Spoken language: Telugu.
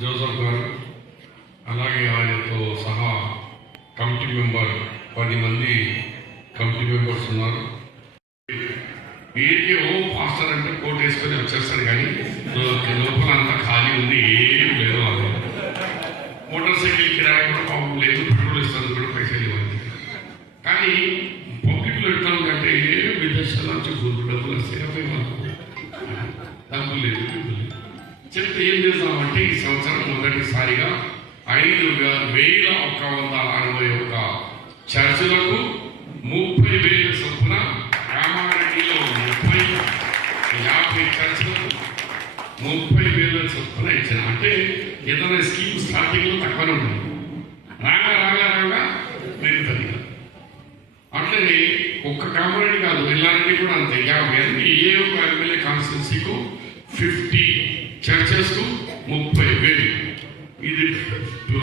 జోసఫ్ గారు అలాగే ఆయనతో సహా కమిటీ మెంబర్ 10 మంది కమిటీ మెంబర్స్ ఉన్నారు. వీరికి పాస్టర్ అంటే కోట్ వేసుకొని వచ్చేస్తారు, కానీ లోపల అంతా ఖాళీ ఉంది, ఏం లేదు. అది మోటార్ సైకిల్ కిరాయి కూడా పాపం లేదు, పెట్రోల్ ఇస్తుంది కూడా పైసలు ఇవ్వండి. కానీ పబ్లిక్లో ఎట్లా ఉందంటే విదేశాల నుంచి డబ్బులు వస్తాయి, అవి మాకు డబ్బులు లేదు. చెప్తే ఏం చేద్దామంటే ఈ సంవత్సరం మొదటిసారిగా 5,161 చర్చిలకు 30,000 చొప్పున, రామారెడ్డిలో 50 చర్చిలకు 30,000 చొప్పున ఇచ్చిన. అంటే ఏదైనా స్కీమ్ స్టార్టింగ్లో తక్కువనే ఉంటుంది, రాగా పెరుగుతుంది. అట్లనే ఒక్క కామారెడ్డి కాదు, ఎల్లారెడ్డి కూడా అంతే 50. ఏ ఒక్క